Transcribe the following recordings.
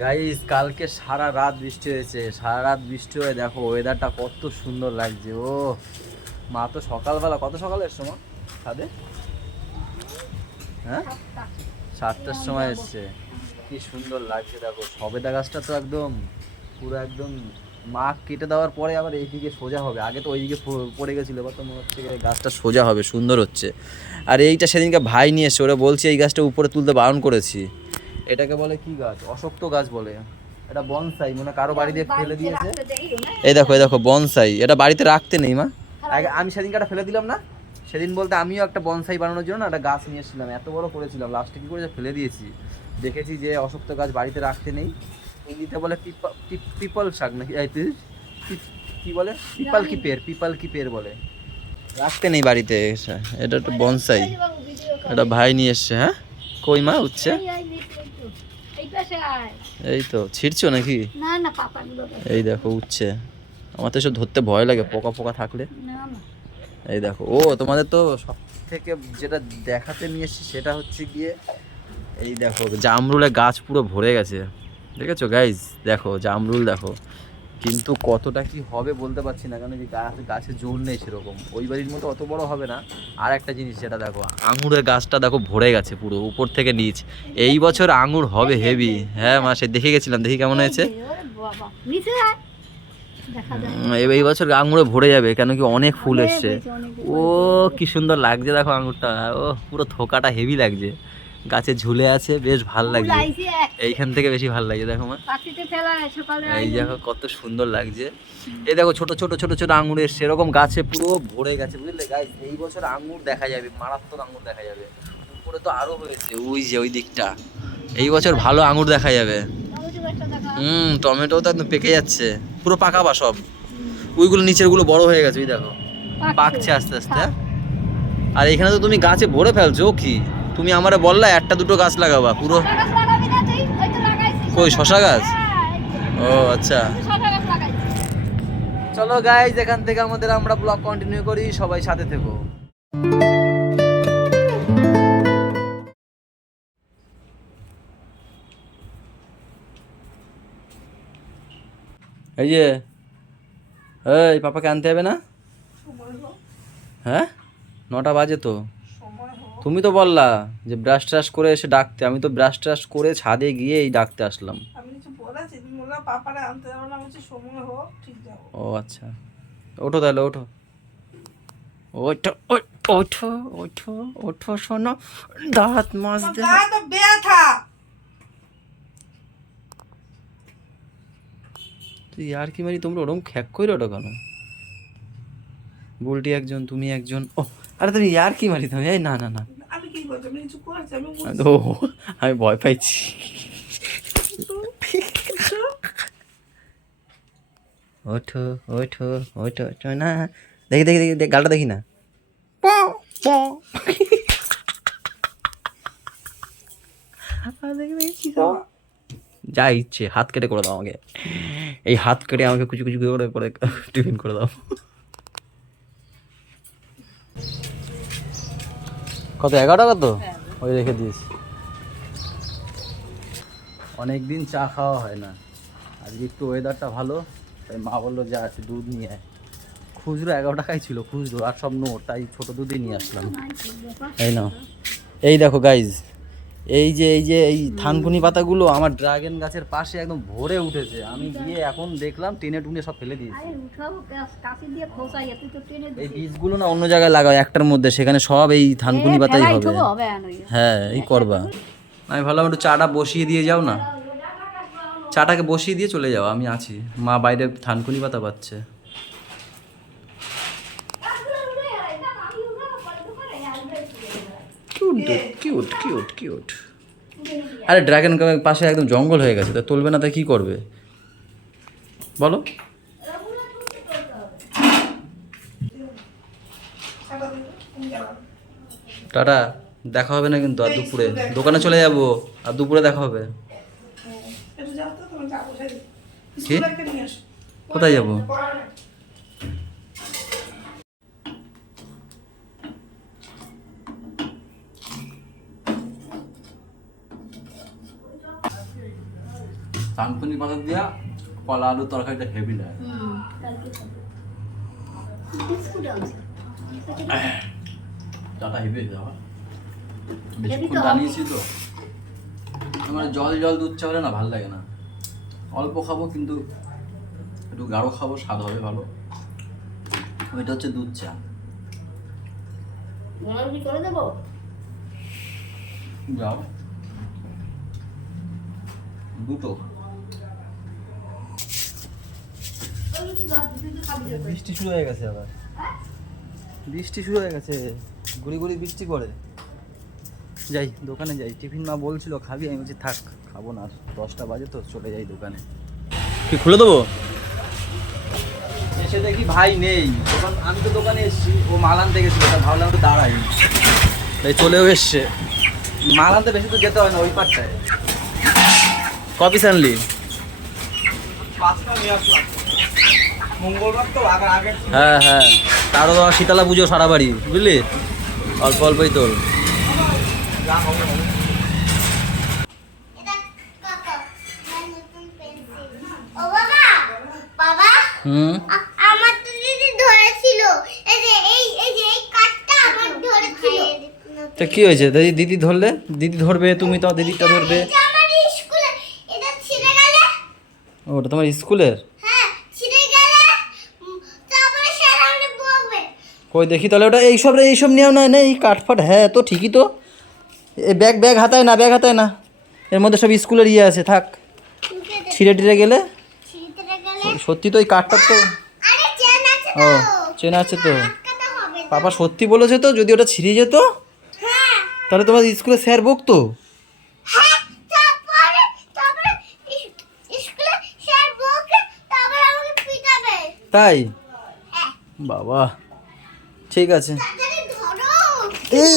Guys কালকে সারা রাত বৃষ্টি হয়েছে, সারা রাত বৃষ্টি হয়ে দেখো ওয়েদারটা কত সুন্দর লাগছে। ও মা তো সকালবেলা, কত সকালে এসছো মা ছাদে? হ্যাঁ, 7টার সময় এসছে। কি সুন্দর লাগছে দেখো, সবেদা গাছটা তো একদম পুরো একদম মাঠ কেটে দেওয়ার পরে আবার এইদিকে সোজা হবে। আগে তো ওইদিকে পড়ে গেছিলো, এবার তো মনে হচ্ছে গাছটা সোজা হবে, সুন্দর হচ্ছে। আর এইটা সেদিনকে ভাই নিয়ে এসছে, ওরা বলছে এই গাছটা উপরে তুলতে বারণ করেছি। এটাকে বলে কি গাছ? অশক্ত গাছ বলে। এটা বনসাই, মানে কারো বাড়ি দিয়ে ফেলে দিয়েছে। এই দেখো, এই দেখো বনসাই, এটা বাড়িতে রাখতে নেই মা। আগে আমি সেদিনকে একটা ফেলে দিলাম না, সেদিন বলতে আমিও একটা বনসাই বানানোর জন্য না একটা গাছ নিয়ে এসেছিলাম, এত বড় করেছিলাম, লাস্টে কি করে ফেলে দিয়েছি। দেখেছি যে অশক্ত গাছ বাড়িতে রাখতে নেই। হিন্দিতে বলে পিপল শাক নাকি কি বলে, পিপাল কি পের বলে, রাখতে নেই বাড়িতে। এটা একটা বনসাই, এটা ভাই নিয়ে এসছে। হ্যাঁ কই মা উঠছে? এই তো ছিঁড়ছো নাকি? এই দেখো উঠছে। আমার তো এসব ধরতে ভয় লাগে, পোকা পোকা থাকলে। এই দেখো, ও তোমাদের তো সব থেকে যেটা দেখাতে নিয়ে এসছি সেটা হচ্ছে গিয়ে এই দেখো জামরুলের গাছ পুরো ভরে গেছে, দেখেছো গাইজ? দেখো জামরুল দেখো, কিন্তু কতটা কি হবে বলতে পারছি না, কারণ যে গাছে জোর নেই সেরকম, ওই বাড়ির মতো অত বড় হবে না। আর একটা জিনিস যেটা দেখো, আঙুরের গাছটা দেখো ভরে গেছে পুরো উপর থেকে নিচ। এই বছর আঙুর হবে হেভি। হ্যাঁ মা, সে দেখে গেছিলাম, দেখি কেমন হয়েছে। এই বছর আঙুরে ভরে যাবে, কেন কি অনেক ফুল এসছে। ও কি সুন্দর লাগছে দেখো আঙুরটা, ও পুরো থোকাটা হেভি লাগছে, গাছে ঝুলে আছে, বেশ ভাল লাগছে। এইখান থেকে বেশি ভাল লাগছে দেখো মা, এই দেখো কত সুন্দর লাগছে। এই দেখো ছোট ছোট ছোট ছোট আঙুর এসছে, এরকম গাছে পুরো ভরে গেছে, বুঝলে গাইস? এই বছর আঙুর দেখা যাবে, মারাত্মক আঙুর দেখা যাবে। উপরে তো আরো হয়েছে, ওই যে ওই দিকটা, এই বছর ভালো আঙুর দেখা যাবে। টমেটো তো একদম পেকে যাচ্ছে, পুরো পাকাবা সব। ওইগুলো নিচের গুলো বড় হয়ে গেছে, ওই দেখো পাকছে আস্তে আস্তে। আর এখানে তো তুমি গাছে ভরে ফেলছো কি? তুমি আমারে বললা একটা দুটো গাছ লাগাবা, পুরো কই শশা গাছ? ও আচ্ছা, চলো গাইজ এখান থেকে আমরা ব্লগ কন্টিনিউ করি, সবাই সাথে থেকো। এই যে এই পাপাকে আনতে হবে না? হ্যাঁ 9টা বাজে তো। তুমি তো বললা যে ব্রাশ ট্রাশ করে এসে ডাকতে, আমি তো ব্রাশ ট্রাশ করে ছাদে গিয়ে এই ডাকতে আসলাম। ও আচ্ছা, ওঠো তাহলে, ওঠো ওঠো ওঠো ওঠো ওঠো শোনো, দাঁত মাজতে তুই আর কি মারি, তোমরা ওরকম খ্যাক করে ওঠো কেন? বুলটি একজন, তুমি একজন। ও আরে তুমি আর কি মারি তুমি, এই না না না, ও আমি ভয় পাইছি। ওঠো ওঠো ওঠো ওঠো না, দেখি দেখি দেখি গালটা দেখি না। যা ইচ্ছে হাত কেটে করে দাও আমাকে, এই হাত কেটে আমাকে কুচি কুচি করে করে টিফিন করে দাও। কত 11 টাকা তো ওই রেখে দিয়েছি। অনেকদিন চা খাওয়া হয় না, আজকে একটু ওয়েদারটা ভালো, তাই মা বললো যা আছে দুধ নিয়ে আয়। খুচরো 11 টাকাই ছিল খুচরো, আর সব নোট, তাই ছোট দুধই নিয়ে আসলাম। এই নাও, এই দেখো গাইজ, এই থানকুনি পাতাগুলো আমার ড্রাগন গাছের পাশে একদম ভরে উঠেছে। আমি গিয়ে এখন দেখলাম টেনে টুনে সব ফেলে দিয়েছি। এই বীজগুলো না অন্য জায়গায় লাগাও একটার মধ্যে, সেখানে সব এই থানকুনি পাতাই হবে। হ্যাঁ এই করবা। আমি ভাবলাম একটু চাটা বসিয়ে দিয়ে যাও না, চাটাকে বসিয়ে দিয়ে চলে যাও, আমি আছি। মা বাইরে থানকুনি পাতা পাচ্ছে। Cute cute cute. আরে ড্রাগন পাশে একদম জঙ্গল হয়ে গেছে, তা তুলবে না, তাই কি করবে বলো? টাটা, দেখা হবে না কিন্তু আর দুপুরে, দোকানে চলে যাবো, আর দুপুরে দেখা হবে। কি কোথায় যাবো? থানকুনি পাতা দিয়া কলা আলুর তরকারিটা হেভি লাগে। চাটা হেভি হয়েছে আমার, বেশিক্ষণ টানিয়েছি তো। আমার জল জল দুধ চা হলে না ভালো লাগে না, অল্প খাবো কিন্তু একটু গাঢ় খাবো, স্বাদ হবে ভালো। ওইটা হচ্ছে দুধ চা। করে দেবো যাও দুটো। বৃষ্টি শুরু হয়ে গেছে আবার, বৃষ্টি শুরু হয়ে গেছে, গুড়ি গুড়ি বৃষ্টি পড়ে। যাই দোকানে যাই, টিফিন মা বলছিল খাবি, আমি বলছি থাক খাবো না, 10টা বাজে তো, চলে যাই দোকানে। কি খুলে দেবো? এসে দেখি ভাই নেই দোকান, আমি তো দোকানে এসেছি, ও মাল আনতে গেছিলো, তা ভাবলাম একটু দাঁড়াই, তাই চলেও এসছে। মাল আনতে বেশি তো যেতে হয় না, ওই পাটটায়। কপি আনলি? মঙ্গলবার তো আগে। হ্যাঁ হ্যাঁ, তারও শীতলা পুজো সারা বাড়ি, বুঝলি, অল্প অল্পই তোর। হুম, আমার তো দিদি ধরেছিল, এই যে এই কাঠটা আমার ধরেছিল। তা কি হয়েছে? দিদি ধরলে, দিদি ধরবে, তুমি তো দিদিটা ধরবে। এটা আমার স্কুলে, এটা ছিঁড়ে গেলে। ওটা তোমার স্কুলের? হ্যাঁ, ছিঁড়ে গেলে তারপরে স্যার আমাকে বকবে। কই দেখি তাহলে ওটা, এইসব নেওয়া না, এই কাঠফাট। হ্যাঁ তো ঠিকই তো, এই ব্যাগ হাতায় না, ব্যাগ হাতায় না, এর মধ্যে সব স্কুলের ইয়ে আছে, থাক। ছিঁড়ে টিড়ে গেলে ছিঁড়ে গেলে সত্যি তো, ওই কাঠটার তো, আরে চেন আছে ও তো, চেনা আছে তো। আটকাতে হবে তো। পাপা সত্যি বলেছে তো, যদি ওটা ছিঁড়ে যেত হ্যাঁ তাহলে তোমার স্কুলে স্যার বকতো। হ্যাঁ, তারপরে স্কুলে স্যার বকবে, তারপরে আমাকে পিটাবে। তাই? হ্যাঁ, বাবা ঠিক আছে, তাড়াতাড়ি ধরো। এই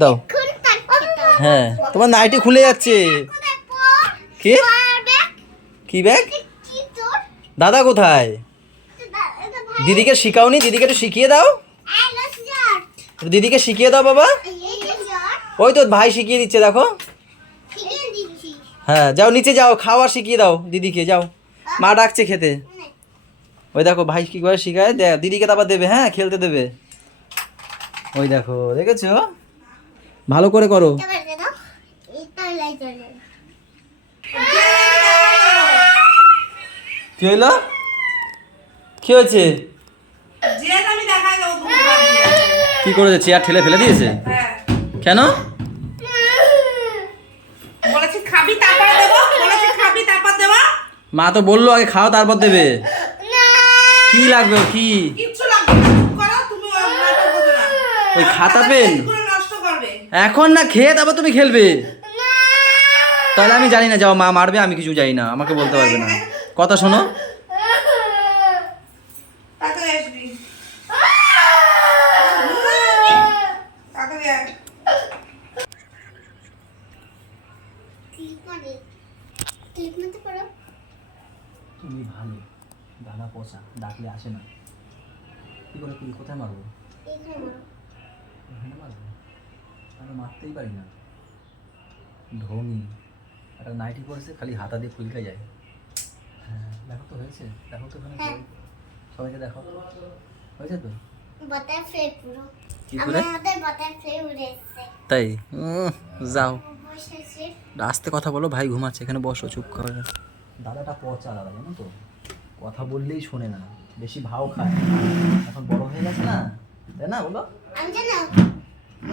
দাও। খুন তারপরে হ্যাঁ তোমার নাইটি খুলে যাচ্ছে। কোথায় পড়? কি ব্যাগ কি ব্যাগ? কি তোর? দাদা কোথায়? এটা ভাই দিদিকে শিখাওনি? দিদিকে একটু শিখিয়ে দাও, আইলাস জাট। একটু দিদিকে শিখিয়ে দাও বাবা। এই যে জাট ওই তো ভাই শিখিয়ে দিচ্ছে, দেখো। ঠিকই দিচ্ছি। হ্যাঁ যাও নিচে যাও, খাওয়া শিখিয়ে দাও দিদিকে, যাও, মা ডাকছে খেতে। ওই দেখো ভাই কি করে শিখায়, দিদিকে তারপর দেবে, হ্যাঁ খেলতে দেবে। ওই দেখো, দেখেছো, ভালো করে করো। এবার দে দাও। এটা লাইট জ্বলে। কি হইলো? কি হয়েছে? আমি দেখা যাবো। কি করেছে? চেয়ার ঠেলে ফেলে দিয়েছে? কেন? বলেছি খাবি তারপরে দেবো, বলেছি খাবি তারপর দেবো। মা তো বললো আগে খাও তারপর দেবে। না কি লাগবে ওর, কি? কিচ্ছু লাগবে না, চুপ করো তুমি, ওই নাটক করবে না। ওই খাতা পেন? এগুলো নষ্ট করবে। এখন না, খেয়ে তারপর তুমি খেলবে। তাহলে আমি জানি না, যাও, মা মারবে, আমি কিছু জানি না, আমাকে বলতে পারবে না। কথা শোনো, তাড়াতাড়ি আসবি, তাড়াতাড়ি আয়। ক্লিক করে। ক্লিক করতে পারো? তুমি ভালো, দানা পচা, ডাকলে আসে না। কি করে, কি কোথায় মারবো? এখানে মারো। এখানে মারবো? আমি মারতেই পারি না, ঢোঙি। একটা নাইটি পরেছে, খালি হাতা দিয়ে ফুলকে যায়। হ্যাঁ দেখো তো হয়েছে, দেখো তো ওখানে হ্যাঁ। সবাইকে দেখো, হয়েছে তো? বাটারফ্লাই পুরো। কি করে? আমাদের বাটারফ্লাই উড়ে এসেছে। তাই? যাও, বসেছে। আস্তে কথা বলো, ভাই ঘুমাচ্ছে, এখানে বসো চুপ করে। দাদাটা পচা দাদা, জানো তো, কথা বললেই শোনে না, বেশি ভাও খায়, এখন বড় হয়ে গেছে না, তাই না বলো? আমি জানো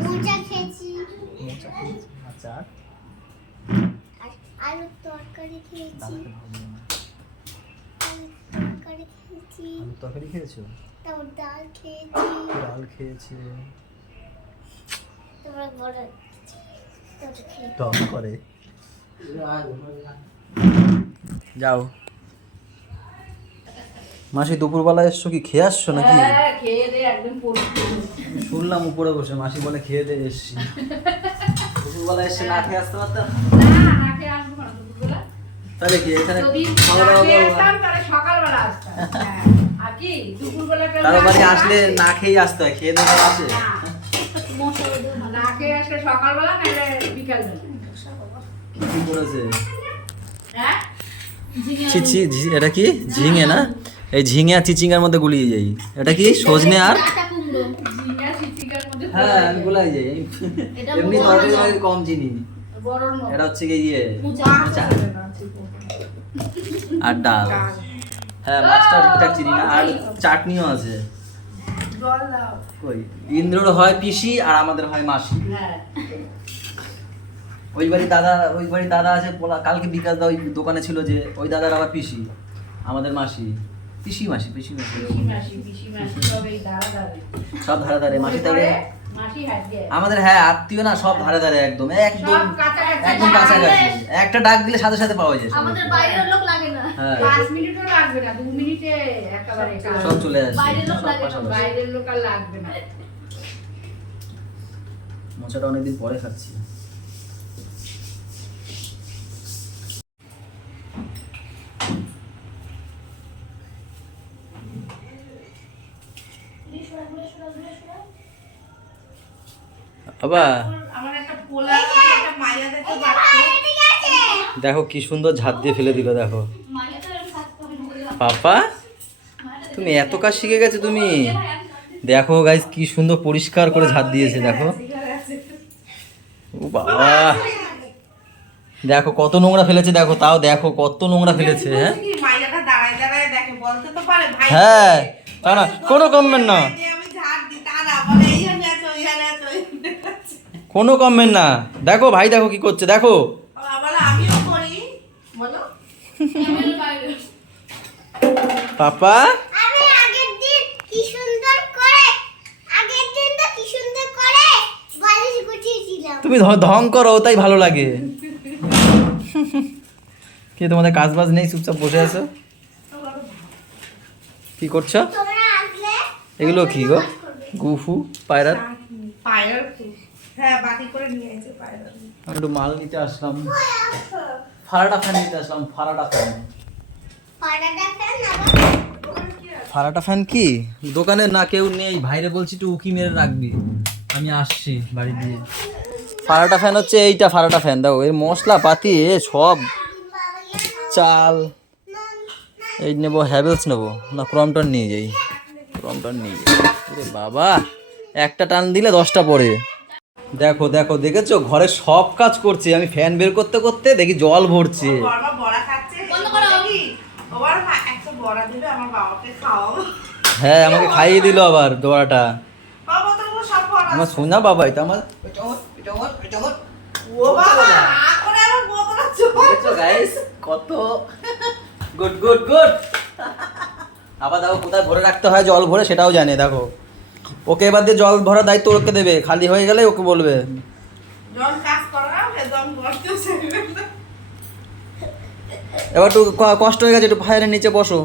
মোচা খেয়েছি, মোচা খেয়েছে, আচ্ছা, আর? আর আলুর তরকারি খেয়েছি, দাদাকে ভালো লাগে না। আলুর তরকারি খেয়েছি, আলুর তরকারি খেয়েছো? তারপর ডাল খেয়েছি, ডাল খেয়েছে, তারপর বড় তোর খেয়েছি। টক করে। যাও মাসি, দুপুরবেলা এসছো, কি খেয়ে আসছো নাকি? খেয়ে দে একদম আমি শুনলাম উপরে বসে মাসি বলে খেয়ে দিয়ে এসছি। দুপুরবেলা এসে না খেয়ে আসতে পারতাম? না খেয়ে আসবো না দুপুরবেলা। তাহলে কি এখানে যদি খাওয়া না দাওয়া খেয়ে করবো? আসতাম তাহলে সকালবেলা আসতাম। হ্যাঁ। আর কি দুপুরবেলা কেউ কারো বাড়ি আসে না? আসলে না খেয়ে আসতে হয়, খেয়ে দিয়ে আসে? না। না খেয়ে আসলে সকালবেলা নাহলে বিকালবেলা। কি করেছে? হ্যাঁ চিচি এটা কি ঝিঙে না? এই ঝিঙে আর চিচিঙ্গার মধ্যে গুলিয়ে যাই। এটা কি সজনে আর হ্যাঁ আমি গুলাই যাই। এমনি তরকারি কম চিনি। এটা হচ্ছে কি ইয়ে মোচা। আর ডাল। হ্যাঁ মাছটা ঠিকঠাক চিনি না। আর চাটনিও আছে। কই ইন্দ্রর হয় পিসি আর আমাদের হয় মাসি। ওই বাড়ি দাদা আছে কালকে বিকাশ দা ওই দোকানে ছিল যে ওই দাদার আবার পিসি আমাদের মাসি মাসি সব ধারে ধারে মাসি থাকে আমাদের। হ্যাঁ আত্মীয় না সব ধারে ধারে একদম একদম একদম কাছাকাছি। একটা ডাক দিলে সাথে সাথে পাওয়া যায়। আমাদের বাইরের লোক লাগে না, হ্যাঁ 5 মিনিটও লাগবে না, 2 মিনিটে একেবারে সব চলে আসে। বাইরের লোক লাগে না, বাইরের লোক আর লাগবে না। মোচাটা অনেকদিন পরে খাচ্ছি। বাবা আমার একটা পোলা একটা মায়া দেখতে পাচ্ছি। দেখো কি সুন্দর ঝাঁট দিয়ে ফেলে দিল। দেখো পাপা তুমি এত কাজ শিখে গেছে তুমি। দেখো গাইস কি সুন্দর পরিষ্কার করে ঝাঁট দিয়েছে। দেখো ও বাবা দেখো কত নোংরা ফেলেছে। দেখো তাও দেখো কত নোংরা ফেলেছে। হ্যাঁ কি মায়াটা দাঁড়ায় দাঁড়ায় দেখে, বলতে তো পারে ভাই। হ্যাঁ তা না কোনো কমবেন না, আমি ঝাড় দিই, তারা বলে এইখানে আছে ওইখানে আছে ওইখানে আছে। কোনো কমবেন না। দেখো ভাই দেখো কি করছে। দেখো আবার আমিও করি, বলো। পাপা আমি আগের দিন কি সুন্দর করে বালিশ গুছিয়েছিলাম। তুমি ঢং করো তাই ভালো লাগে। কি তোমাদের কাজ বাজ নেই, চুপচাপ বসে আছো? কি করছো? তোমরা আসলে এগুলো কি গো? গুফু পায়রার। পায়রার ফুল। হ্যাঁ বাটি করে নিয়ে এসে পায়রা। আমি একটু মাল নিতে আসলাম। ফারাটা ফ্যান নিতে আসলাম। ফারাটা ফ্যান। ফারাটা ফ্যান কি দোকানে না কেউ নেই, ভাইরে বলছি একটু উকি মেরে রাখবি, আমি আসছি বাড়ি দিয়ে। ফারাটা ফ্যান হচ্ছে এইটা ফারাটা ফ্যান। দাও এর মশলা পাতি এ সব চাল। এই নেবো হ্যাভেলস নেবো না ক্রমটন নিয়ে যাই। ক্রমটন নিয়ে যাই। আরে বাবা একটা টান দিলে 10টা পড়ে। দেখো দেখো দেখেছো ঘরে সব কাজ করছে, আমি ফ্যান বের করতে করতে দেখি জল ভরছে। বড়মা বড়া খাচ্ছে। কি ওর মা একটা বড়া দিবে আমার বাবাকে খাওয়াবো। হ্যাঁ আমাকে খাইয়ে দিল আবার দোয়াটা। বাবা তো সব বড়া। আমার সোনা বাবা এটা আমার। ও বাবা করে আমার বোতল চোখ। দেখছো গাইস কত গুড গুড গুড। আবার দেখো কোথায় ভরে রাখতে হয় জল ভরে সেটাও জানে। দেখো ওকে এবার দিয়ে জল ভরার দায়িত্ব ওকে দেবে, খালি হয়ে গেলে ওকে বলবে। জন কাজ করে না একদম করতেছে। এবার একটু কষ্ট হয়ে গেছে, একটু ফায়ারের নিচে বসো।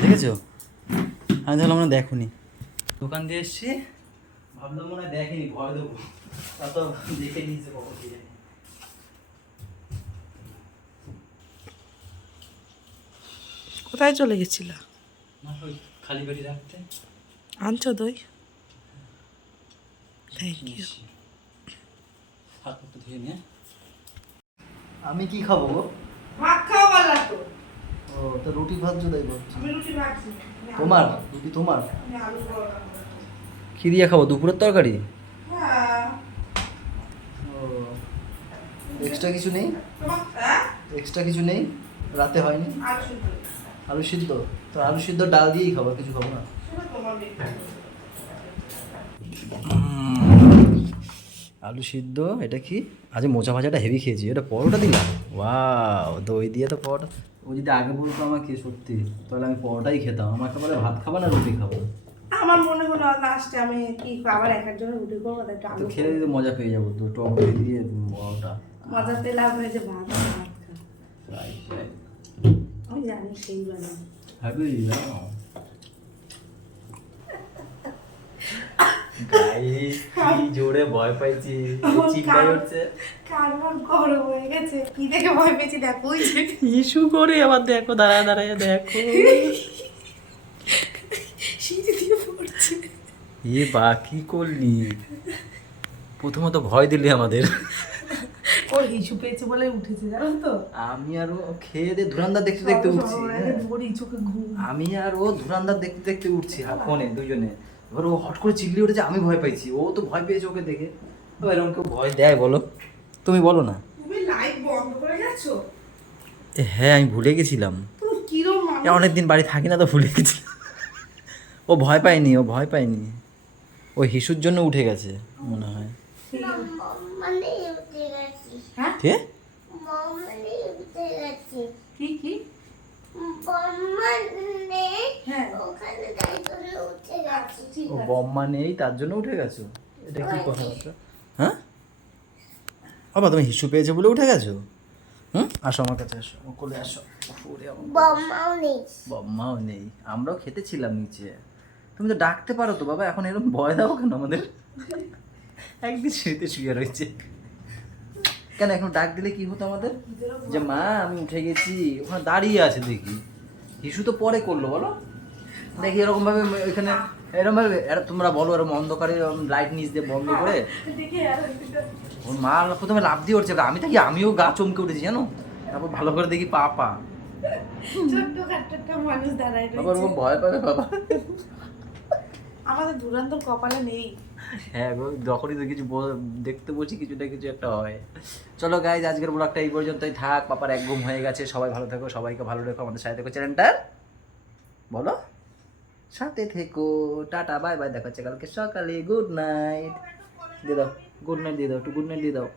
দেখেছো আমি তাহলে মনে দেখুনি। দোকান দিয়ে এসছি ভাবলাম মনে হয় দেখেনি, ভয় দেবো, তা তো দেখে নিয়েছে কখন দিয়ে। কোথায় চলে গেছিল? না ওই খালি পেটি রাখতে। আনছো দই? Thank you. হাত একটু ধুয়ে নিয়ে। আমি কি খাবো গো? ভাত খাও বললা তো। ও তো রুটি ভাজছো তাই বলছি। আমি রুটি ভাজছি। তোমার রুটি তোমার? আমি আলু পরোটা। কি দিয়ে খাবো দুপুরের তরকারি? হ্যাঁ। ও এক্সট্রা কিছু নেই? তোমার হ্যাঁ? এক্সট্রা কিছু নেই রাতে হয়নি? আলু সিদ্ধ। আলু সিদ্ধ? তো আলু সিদ্ধ ডাল দিয়েই খাবো, কিছু খাবো না। সেটা তোমার ব্যক্তিগত। আলু সিদ্ধ এটা কি? আজ মোচা ভাজাটা হেভি খেয়েছি। এটা পরোটা দিলাম, ওয়াও দই দিয়ে তো পরোটা। ও যদি আগে বলতো আমাকে সত্যি তাহলে আমি পরোটাই খেতাম। আমাকে বলে ভাত খাবো না রুটি খাবো। আমার মনে হলো লাস্টে আমি কি আবার একার জন্য রুটি করবো, তাই একটু তো আলু খেলে দিতে মজা পেয়ে যাবো, তো টক দই দিয়ে পরোটা। মজা তেল হবে যে ভাত ভাত খাবো। Right right. আমি জানি সেই বানাবো। হ্যাপি নাও গাইস, কি জোরে ভয় পাইছি। চিন্তাই হচ্ছে কারণ গরম হয়ে গেছে। কি দেখে ভয় পেয়েছি দেখো, ওই যে ইস্যু করে আবার দেখো, দাঁড়ায় দাঁড়ায় দেখো। সিঁড়ি দিয়ে পড়ছে। এ বা কি করলি? প্রথমত ভয় দিলি আমাদের। ও হিসু পেয়েছে বলে উঠেছে জানো তো। আমি আর ও খেয়ে দিয়ে ধুরান্দার দেখতে দেখতে উঠছি, হ্যাঁ। ধরি চোখে ঘুম। আমি আর ও ধুরান্দার দেখতে দেখতে উঠছি ফোনে দুজনে। এবার ও হট করে চিল্লি উঠেছে, আমি ভয় পাইছি, ও তো ভয় পেয়েছে ওকে দেখে। তো এরকম কেউ ভয় দেয় বলো? তুমি বলো না। তুমি লাইভ বন্ধ করে গেছো? হ্যাঁ আমি ভুলে গেছিলাম, তুমি কিরম অনেকদিন বাড়ি থাকি না তো ভুলে গেছিলাম। ও ভয় পায়নি, ও ভয় পায়নি, ও হিসুর জন্য উঠে গেছে মনে হয়। মানে উঠে গেছি, হ্যাঁ কে? মানে উঠে গেছি, কি কি মানে হ্যাঁ ওখানে তাই জন্য উঠে গেছি। ঠিক ও আছে। বম্মা নেই তার জন্য উঠে গেছো? এটা কি কথা হচ্ছে? হ্যাঁ বাবা তুমি হিসু পেয়েছে বলে উঠে গেছো? আসো আমার কাছে, আসো আমার কোলে আসো। ওরে আমার বম্মাও নেই। বম্মাও নেই, আমরাও খেতেছিলাম নিচে। তুমি তো ডাকতে পারো তো বাবা, এখন এরকম ভয় দাও কেন আমাদের? একদিন শুয়ে শুয়ে রয়েছে কেন? এখন ডাক দিলে কি হতো আমাদের? যে মা আমি উঠে গেছি, ওখানে দাঁড়িয়ে আছে দেখি। হিসু তো পরে করলো বলো, দেখি এরকম ভাবে এখানে এরকম ভাবে। তোমরা বলো এরকম অন্ধকারে লাইট নিচ দিয়ে বন্ধ করে দেখে আর ওইদিকে ওর মা প্রথমে লাফ দিয়ে উঠছে, আমি থাকি আমিও গা চমকে উঠেছি জানো। তারপর ভালো করে দেখি পা পা ছোট্ট খাট্ট একটা মানুষ দাঁড়ায় বাবা রয়েছে। ওরকম ভয় পাবে বাবা। আমাদের দুরন্তর কপালে নেই। হ্যাঁ গো, যখনই তো কিছু দেখতে বলছি কিছু না কিছু একটা হয়। চলো গাইজ, আজকের ব্লগটা এই পর্যন্তই থাক। পাপার এক ঘুম হয়ে গেছে, সবাই ভালো থেকো, সবাইকে ভালো রেখো, আমাদের সাথে থেকো, চ্যানেলটার বলো সাথে থেকো। টাটা বাই বাই, দেখা হচ্ছে কালকে সকালে। গুড নাইট দিয়ে দাও, গুড নাইট দিয়ে দাও, একটু গুড নাইট দিয়ে দাও।